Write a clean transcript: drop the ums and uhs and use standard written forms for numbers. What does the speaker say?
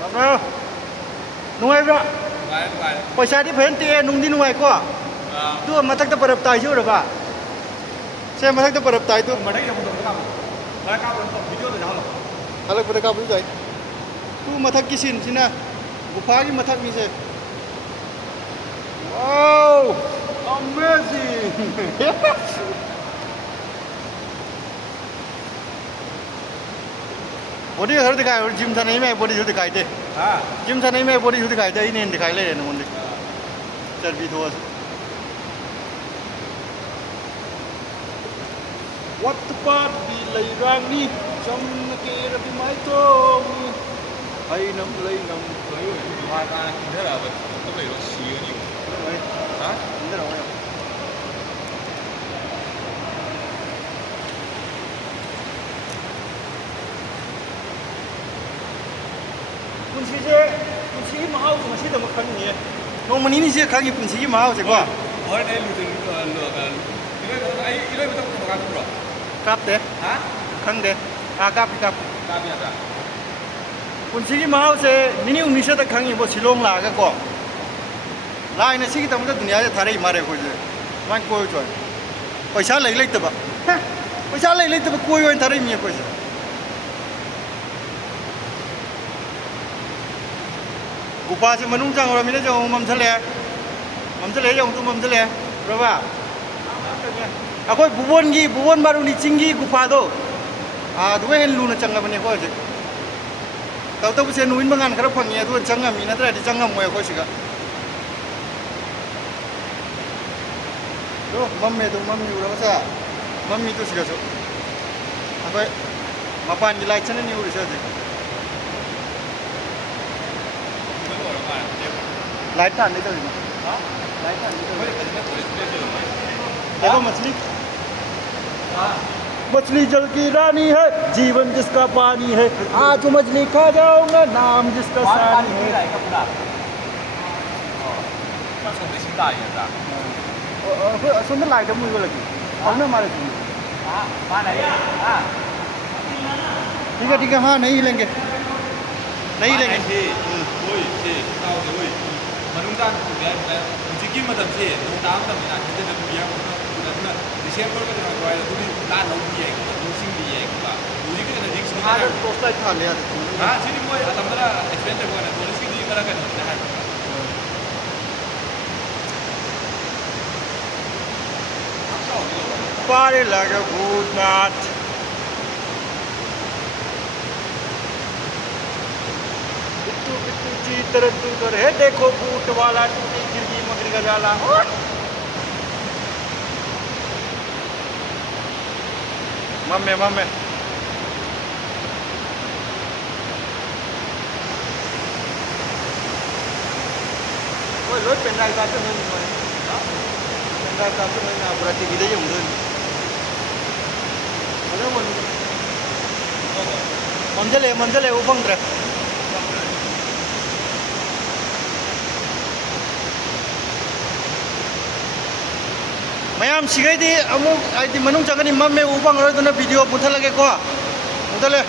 Nào, nuôi vậy. पैसा đi phèn tiền nung đi nuôi quá. Tu mà thắc tập bật tài chứ được à? Xem mà thắc tập bật tài tu. Mà đấy là một cái Đấy cao hơn tổng video rồi đó. Alak pada kau boleh. Tu mà thắc kisin sini. Gupa ki mà thắc ni se. Wow, amazing. Body हर दिखाए और gym था नहीं मैं body जो दिखाई दे gym था नहीं मैं बॉडी जो दिखाई दे इन्हें दिखाई ले ना मुझे चर्बी तो बस वट पात दी लई रांगी चम के रबी माई तो आई नम Hoa ta thế là có thể nó xì nhiều. Hả? thế nào vậy 분식이 마하우 맛이 더 먹하니 너무니 이제 가게 분식이 마하우 제가 어제 루틴 이거 이거 좀 가는 거. 깝대 아? 강대 아 깝이 까비하다. 분식이 마하우세 니니 음미셔다 강이 뭐 실롱 라가고 라인에 시기 때문에 두니야에 다리 마래 거지 많이 보여줘 पैसा lấy lấy tập पैसा lấy lấy tập कोई कोई थारे मिया पैसा गुफा से मनुंग चांग और मिले जो ममसले जो तू ममसले रवा अकोई बुबन बारू नी चिंगी गुफा दो दुए हेन लूना चंगा बने को जे तब तब से नुइन बंगान कर फंगिया दुए चंगा मीना तरा दी चंगा मोय को सिगा तो मम्मी उड़ा सा मम्मी तो सिगा सो अकोई मापान की लाइट चने नी उड़ी सा जे लाइट था नहीं तो लाइट था नहीं तो देखो मछली जल की रानी है जीवन जिसका पानी है आज मछली खा जाऊंगा नाम जिसका सानी है सुंदर लाइट मुझे लगी हमने मारे ठीक है हाँ नहीं हिलेंगे Manungdan hujiki matamse nungdam tamina kete na biya na December ka na kwai tu la no biya sing biya ba hujiki na dik sing हाँ तो दोस्त लाइट था लिया ha sini moi atamara expensive ko na police ki di mara ka na ha Party like a good night Bittu चीतर तूतर है देखो boot वाला टूटी खिड़की मकड़ी का जाला mummy ôi lối bên này ra cho mình rồi bên này ra cho mình nào berarti kita dùng đơn mana manjale upang tre mayam sigai di amuk ai di manung chakani mamme upang ro dona video puthal lage ko puthale